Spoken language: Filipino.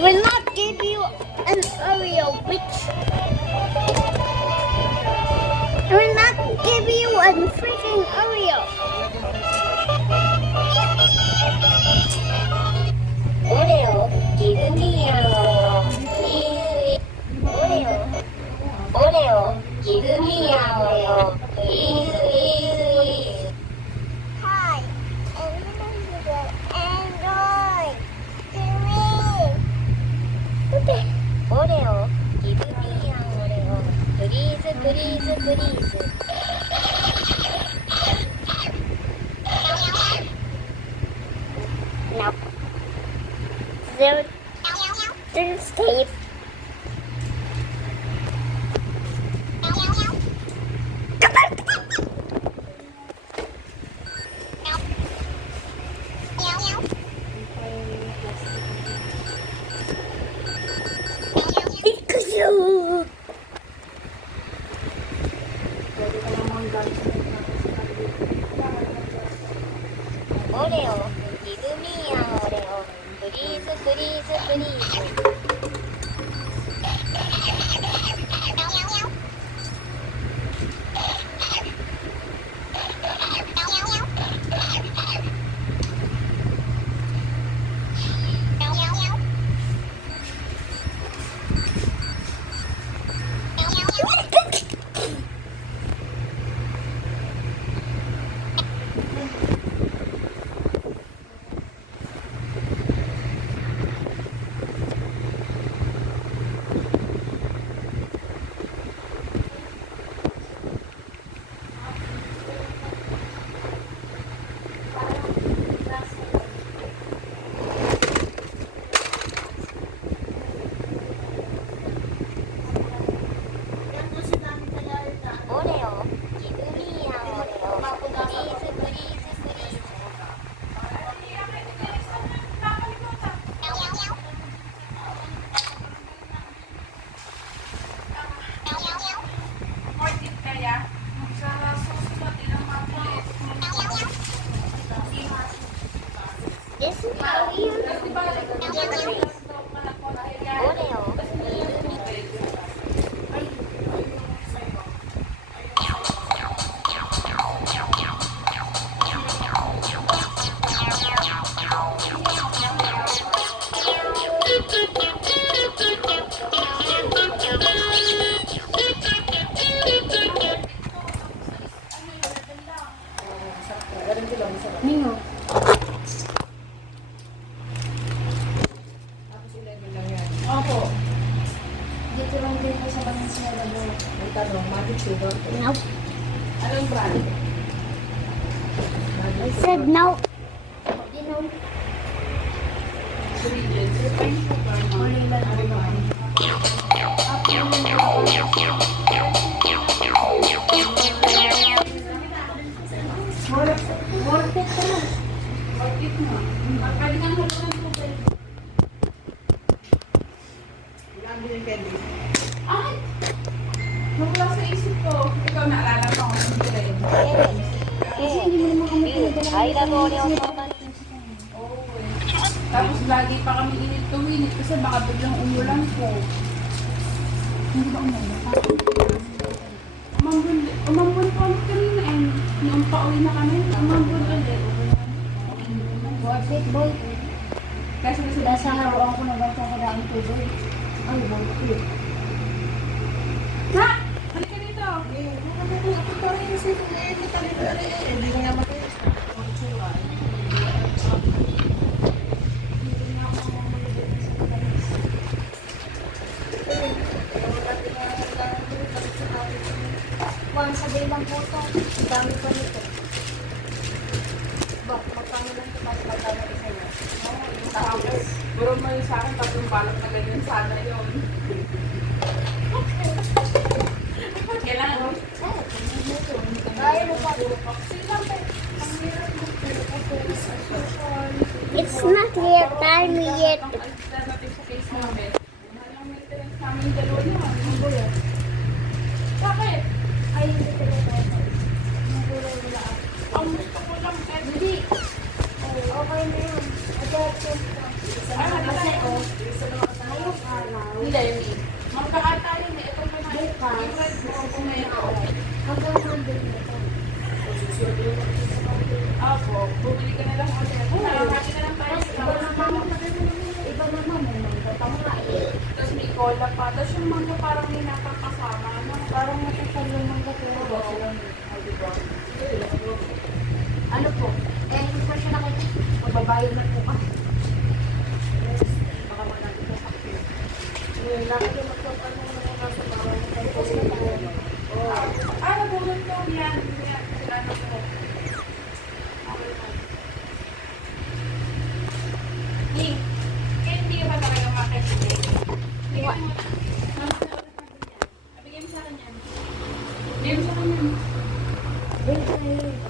I will not give you an Oreo, bitch. I will not give you a freaking Oreo. Oreo, give me an Oreo. Oreo, give me an Oreo. Please. Hi, and remember the Android. Okay. Oreo, give me an Oreo. Please, please, please. No. There's tape. Ikuyo. Oreo, give me an Oreo. Please, please, please. Oreo, give me an Oreo. Please, please, please. Yes, Oreo. Oreo. Nino. Opo. Dito lang din po sa Valenzuela mo. May tanong, Magic Sugar. Nope. Anong brand? I said no. You know. Morning lang po naman. Mortet ka na. Mortet mo. Pwede kang haluan po. Ilang din yung candy? Ay! Mula sa isip ko, ikaw naalala ko kung hindi rin. Kasi hindi mo naman kami pinadala. Ay, lalo Oreo. Tapos lagi pa kami init to init kasi baka biglang umulan po. Hindi ba umulan? Umambun po kami kanina eh. Noong pauwi na kami, umambun ulit. Worth it, boy. Kasi Nasa harapan ko na ba ito kadaang tubig? Ay, worth it. Ha! Halika dito! Ako pa rin si hindi ko naman kayo. Once a day lang po ito. Ang dami pa nito. Bak, magkano lang ito mas magkano isa niya? Tapos, puro mo yun sa akin, tatlong balot na ganyan sana yun. Kailangan. It's not yet time yet. Bakit? Ay, hindi ko na Ang gusto ko lang Hindi. Okay na yun. Adjust yun. Ay, Kasi, oh, Magkaata yun eh. Ito pa na. Yung red mo kung may Hanggang handle na to. Opo, bumili ka na lang ulit. Nakakati na lang tayo. Iba naman, may mangga pa nga eh. Tapos may cola pa. Tapos yung mangga parang may nakakasama. No? Parang matasal yung mangga pero ba sila ano po? Eh, hindi ko siya nakita. Magbabayad na po ka. Baka managin na sa akin. Laki yung magpapano na mga kaso para magpapos na tayo. Nabulot ko yan. Ano po? Hindi ka ba talaga makakasili? Iwa. Bigyan mo sa akin yan. Bigyan mo sa akin yan. Wait,